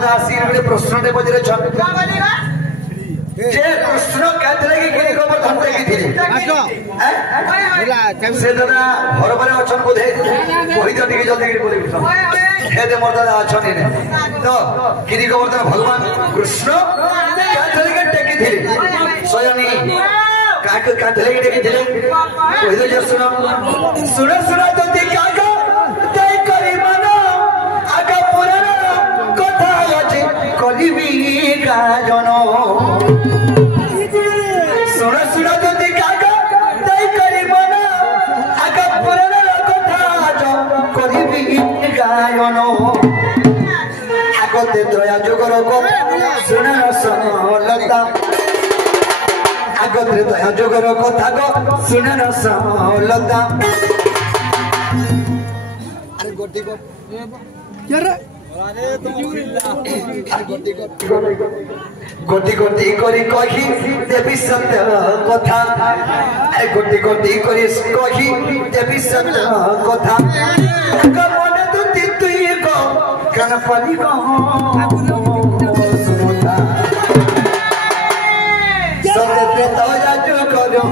दादा आसी रे प्रश्नटे पजरे छ जे कृष्ण कहते कि गिरी गोवर्धन टेकी थिले से दादा घर पर अछन बोधे कहि तो टिके जल्दी बोले हे दे मोर दादा अछन ने तो गिरी गोवर्धन भगवान कृष्ण कहते कि टेकी थिले स्वयं काके कहते कि टेकी थिले कहि तो जे सुनो सुनो सुनो तो ती काका तई करी मनो आका पुराण कथा अछि कलिबी का जनो सुना सुना तो काका तई करी मना आका पुराण कथा जो करिबी गायनो आगते दया जुगर को सुना सलता आगते दया जुगर कथा को सुना सलता अरे गोटी को क्या रे गोटी गोटी करी कही देवी सत्य कथा गोटी गोटी करी कही देवी सत्य कथा मन दुती तुई को कान पली को सुनता सत्य तो जाजू करो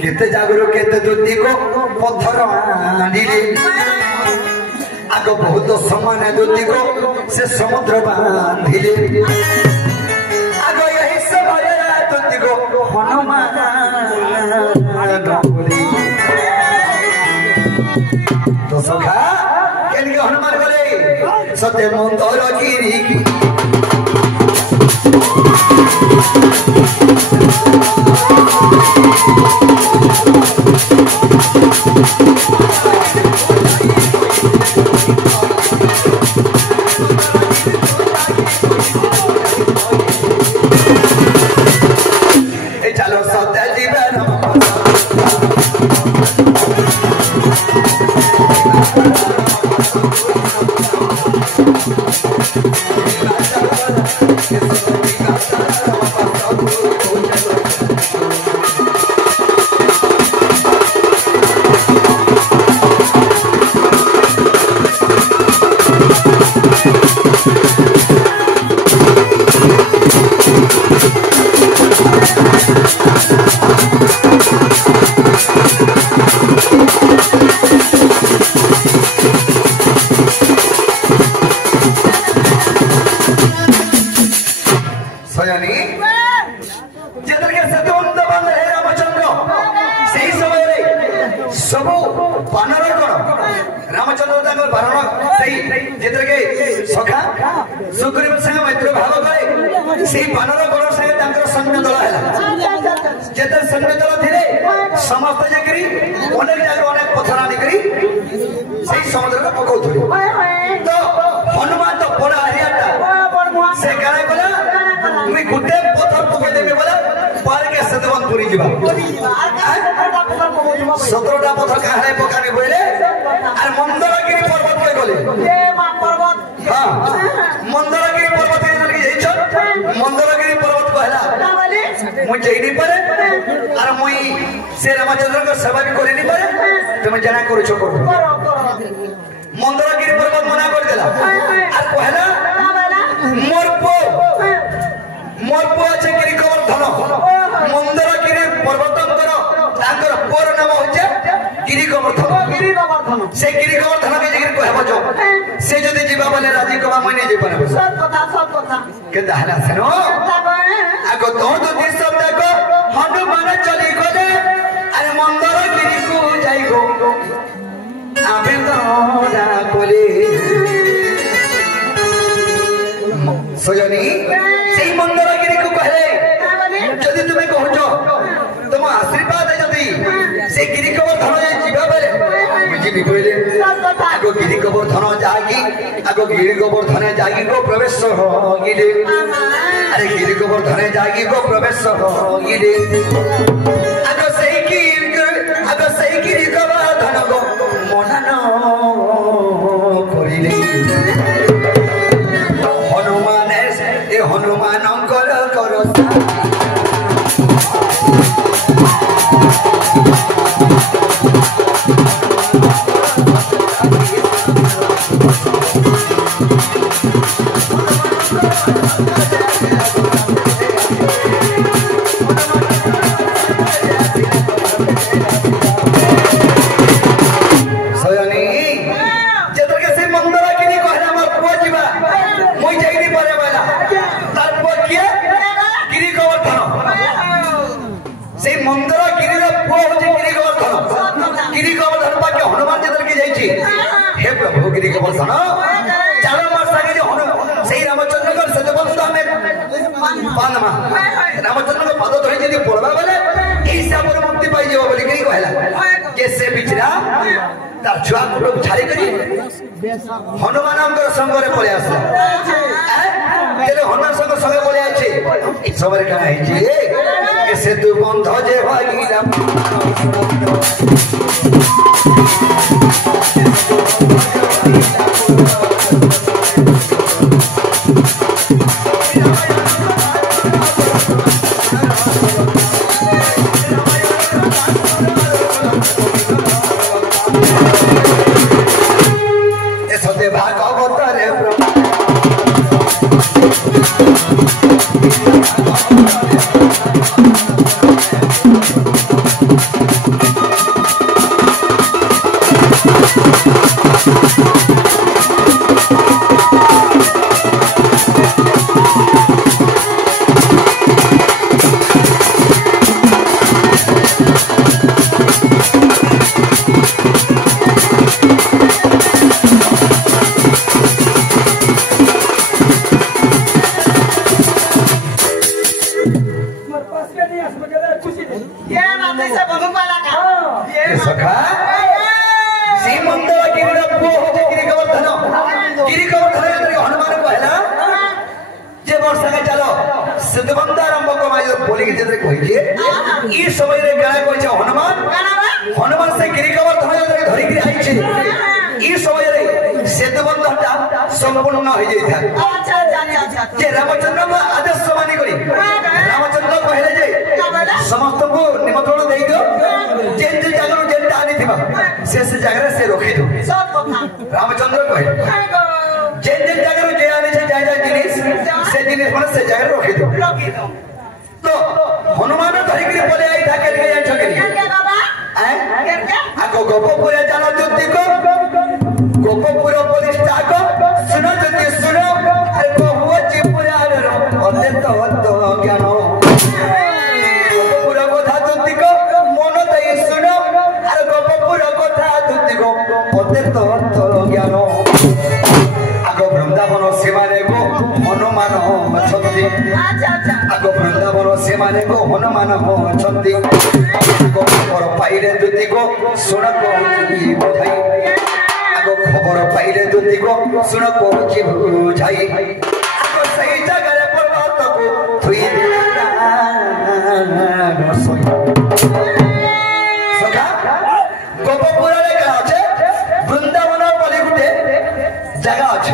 केते जागरो केते दुती को पत्थर आनिले आगो बहुत समान दुती को से समुद्र बांधिले आगो यही समय दुती को हनुमान तो सखा केन के हनुमान बोले सत्य मंदर गिरी चलो सत्य जीवन समस्त जाकरी अनेक जगह अनेक पथर आनिकरी समुद्र को पकाउथुले तो हनुमान तो बड़ा हरियाटा से गाय बोला मी गुटे पथर पके देबे बोला पार के सतवनपुरी जीवा 17टा पथर काहे पकाने बोले और मंदरगिरी पर्वत पे गले ए मा पर्वत हां मंदरगिरी मुझे जाई नहीं पारे और मुई से रामचंद्र का सेवा भी करि नहीं पारे तुम जना करू छो करो मंदरगिरी पर्वत मना कर देला और कहला मोरपो আছে गिरिकवर धन मंदरगिरी पर्वतंकर तांकर पर नाम होचे गिरिकवर धन से गिरिकवर धन के जिगर कहबो जो से जदी जीवा बोले राजी कबा मने जे पारे सब कथा के दहला सनो आगो तो दिस शब्द को हनुमान चली गले अरे मंदरगिरी को जाई गो आबे तो ना कोले सजनी সেই मंदरगिरी को कहे जदि तुमे कहछो तुम आशीर्वाद है जदि से गिरी गोवर्धन जीवा बेले बुझी भी कहले आगो गिरी गोवर्धन जागी आगो गिरी गोवर्धन जागी को प्रवेश हो गिले अरे गिरी गोवर्धन जागी को प्रवेश हो गिले आगो सही गिरी गोवर्धन को मनन करिले हनुमान कर करो रामचंद्र पद धरी जदि पड़वा बेले हिसाब मुक्ति पाई जाव बोली कहि कहला के से बिचरा तार छुआ को छाड़ी करी हनुमानंकर संग रे पळे आसला केले हनुमान संग पळे आछे इ सबरे का है जे के से तू बंध जे भागी राम संपूर्ण हो जाए रामचंद्र को आदेश मानी करी रामचंद्र कहले जे समस्त को निमंत्रण दे दो जे जगह जेटा आनी थिबा से जगह से रखी दो रामचंद्र कहले जे जगह जे आनी छे जाय जिनिस से जिनिस माने से जगह रखी दो तो हनुमान धरी के बोले आई था के लिए छकरी आको गोपपुर जानो जुति को गोपपुर प्रतिष्ठा को सुनो जति सुनो अरे बहु चिपुरार अत्यंत ज्ञान गोपपुर कथा जुति को मन दई सुनो अरे गोपपुर कथा जुति को अत्यंत ज्ञान आगो वृंदावन सीमारे को हनुमान अछंती आगो वृंदावन सीमारे को हनुमान अछंती खबर पाइले जुति को सुन को बुझाई आगो खबर पाइले जुति को सुन को बुझाई आगो सही जगह पर्वत को थुई सखा गोपपुर रे का আছে वृंदावन बोली गुटे जगह আছে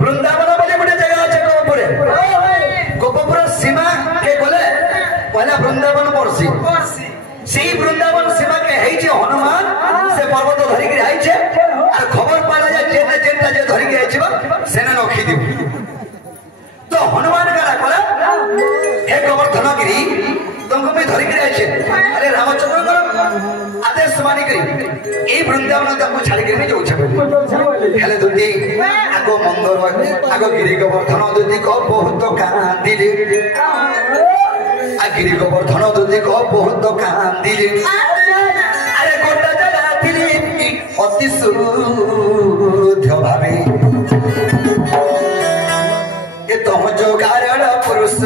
वृंदावन बोली गुटे जगह আছে गोपपुर सीमा पर्वत धरिक आईचे और खबर पाला जाए जेने जेनटा जे धरिक आइछबा सेना रखी दिबो तो हनुमान करा कला हे गोवर्धन गिरी तुमको मैं धरिक आइछे अरे रामचंद्र को आदेश मानी करी ए वृंदावन तक छाड़ी के जो छे हेले दुदी आगो मंदर आगो गिरी गोवर्धन दुदी को बहुत कांदिले आ गिरी गोवर्धन दुदी को बहुत कांदिले अरे गोटा जला दिली अति शुद्ध भावे ये तुम जो कारण पुरुष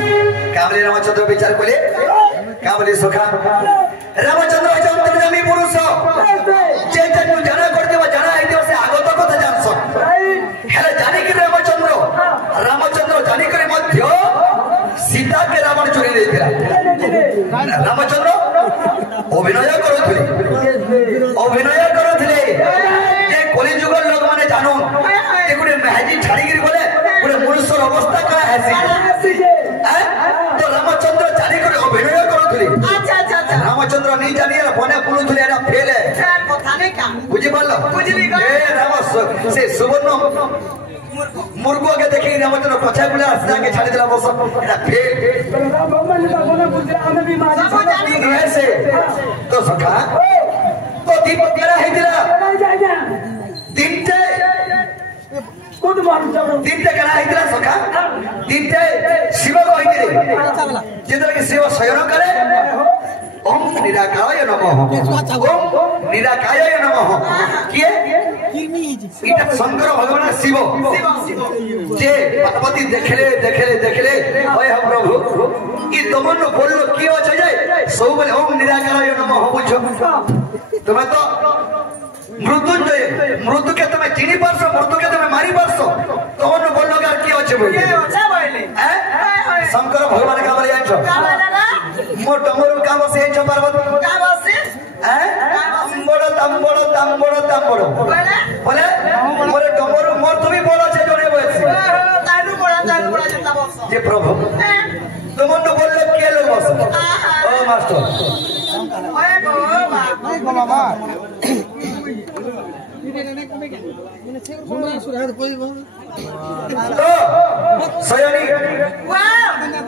रामचंद्र विचार कले क्या बोले सखा रामचंद्र अंतर्यामी पुरुष जे जनु जाना करते बा जाना आइते से आगत कथा जानस हेले जानि कि रामचंद्र जानि करे मध्य सीता के रावण चोरी देथिला रामचंद्र अभिनय करूथिले जे कलि जुग लोक माने जानो ए गुडे महजी छाड़ी गिरी बोले गुडे मनुष्यर अवस्था का हैसी तो रामचंद्र जानि करे अभिनय करूथिले अच्छा रामचंद्र नहीं जानि बने बुलुथिले एटा फेल है कथा नै का बुझि पालो बुझली ए राम से सुवर्ण मुर्गो के देखि रामचंद्र कछा गुला रास्ता के छाड़ी दिला बस एटा फेल भगवान ने बने बुझले हमें भी मारी सब जानि ऐसे तो सखा तो दीपक केरा है दिला दिनते कोड मारू चलो दिनते केरा है दिला सखा दिनते शिव को है दिले जेदर के शिव शयन करे ओम निराकाय नमः ओम निराकाय नमः किए इटा शंकर भगवान शिव जे पार्वती देखले ओए हम प्रभु ई तमन बोललो की अछि जे सब बोले ओम निराकाय नमः बुझो तुम्हें तो मृत्युंजय मृत्यु के तुम्हें चिनी परसो मृत्यु के तुम्हें मारी परसो तमन बोललो का की अछि बोले हैं शंकर भगवान का बोले आछो मो डमरू का बसे छ पर्वत का बसे हैं तंबड़ो बोले मोरे डमरू मोर तो भी बोला छे जोने बसे तानु बड़ा जता बस जे प्रभु तुमन तो बोललो के लोग बस ओ मास्टर ओए गो बाबा तो सयनी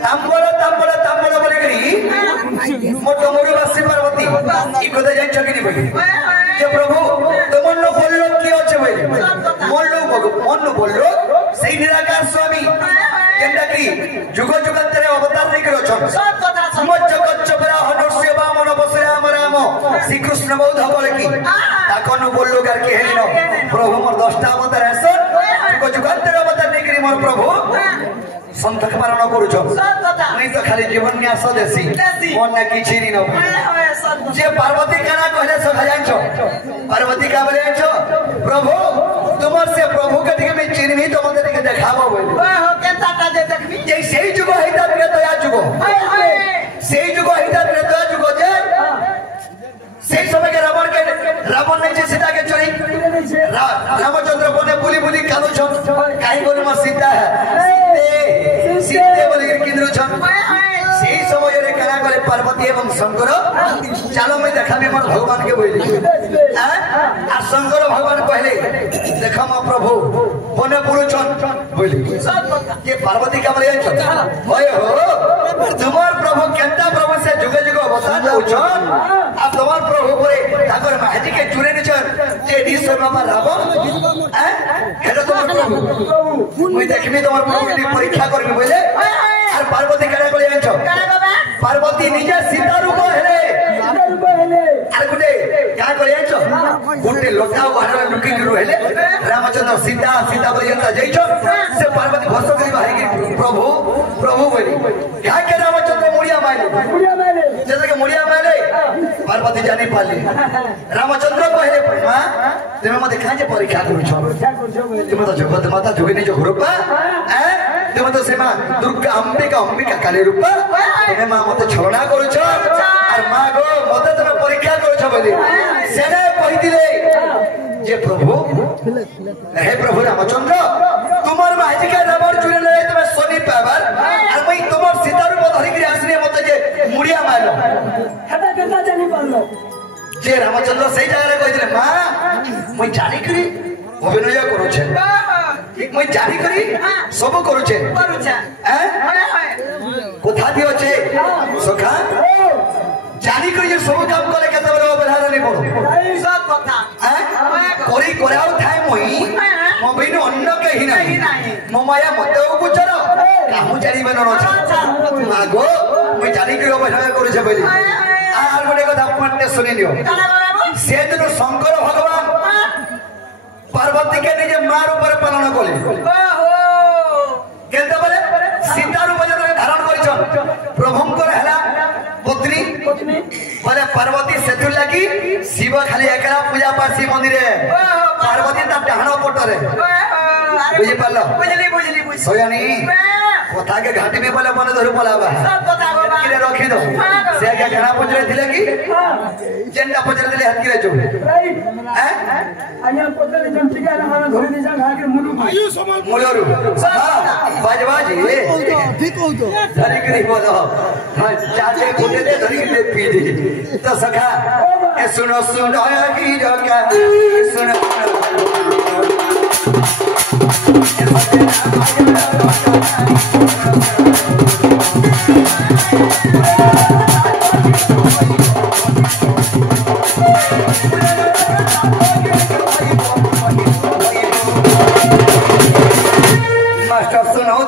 तंबड़ बोले करी मोटो मोरी बासी पार्वती ई कथा जाई चकिनी बोली जे प्रभु तुमन नो बोललो की होचे बोली मन बोललो सेई निराकार स्वामी केंदा की जुग जुगांतरे अवतार नहीं करो छन सब कथा समझ जगत चपरा हनुष्य वामन बसरे राम श्री कृष्ण बौद्ध बोले की ताकनो बोललो कर के हेली न प्रभु मोर 10टा अवतार है जुग जुगांतरे अवतार नहीं करी मोर प्रभु संतक पालन करू छ नहीं तो खाली जीवन न्यास देसी मन ना किछि नि न जे पार्वती काना कहले सब जान छ पार्वती का बोले छ प्रभु तुमर से प्रभु के ठीक में चिन्ही तो मते के देखाबो बोली हो केता ता जे देखबी जे सेही जुग हैता के दया जुग सेही जुग हैता के दया जुग जे सेही समय के रावण नहीं जे सीता के चोरी रामचंद्र बने बुली कालू छ काई बोली म सीता है सीते बोली किंद्र छ सेही समय रे करा करे पार्वती एवं शंकर चलो मैं देखाबी मोर भगवान के बोली आ शंकर भगवान कहले देखा म प्रभु बने बुलु छ बोली ये पार्वती का बोले छ ओए हो तुम्हार प्रभु केंता प्रभु से जुगे जुगे अवतार दउ छ आ तुम्हार प्रभु बोले ताकर महाजी के चुरे न छ जे दिस बाबा रावण हेलो तुम्हार प्रभु मैं देखबी तुम्हार प्रभु की परीक्षा करबी बोले और पार्वती करा बोले छ पार्वती निजे सीता रूप हेले और गुटे का करे छ गुटे लोटा बाहर लुकी गिरु हेले रामचंद्र सीता पर्यंत जाई छ से पार्वती भस करी बाहर की प्रभु बोली क्या के रामचंद्र मुड़िया मारे जैसे कि मुड़िया मारे पार्वती जानी पाली रामचंद्र कहले मां तुम मते काजे परीक्षा करू छ तुम तो जगत माता जोगिनी जो हुरपा तुम तो से मां दुर्गा अंबिका काली रूप तुम्हें मां मते छलना करूछ और मां गो मते तुम परीक्षा करूछ बोली सेने कहिदिले जे प्रभु हे प्रभु रामचंद्र तुमर माहिका रावण चुरे ले तुम सोनी पावर और मैं तुमर सीता रूप धरि के आसने मते जे मुड़िया मारलो हेता केता जानि पारलो जे रामचंद्र सही जगह कहिदिले मां मैं जानि करी अभिनय करूछे मैं जानि करी सब करूछे कोथा दियो छे सखा जानि करी जे सब काम करे केते बरो बेहार नै पड़ो सब कथा कोरी कोराउ थाय मोई मो बिनु अन्न के ही नाही मो माया मते गोचर काहू जानि बनो न मागो मैं जानि करी अभिनय करूछे बोली आर गोटे कथा पट्टे सुनि लियो से दिन शंकर भगवान पार्वती के निजे मार ऊपर पालन कले केते बले सीता रूप धारण करिछन प्रभुंकर हला पत्नी बोले पार्वती सेतु लगी शिव खाली एकला पूजा पाठ शिव मंदिर पार्वती ता डाहण पटरे बुझी पालो बुझली सोयानी कथा के घाटी में बोले मन धरु पलाबा सब कथा बाबा किरे रखी दो से के खाना पजरे थिले की जेंडा पजरे दिले हाथ किरे जो आया पजरे जन टिका मन धरि नि जा घा के मुलु आयु समल मुलरु बाजबाजी ठीक हो तो धरि के बोलो हां चाचे कोटे दे धरि के पी दे तो सखा ए सुनो सुनो की जका सुनो मास्टर सुनो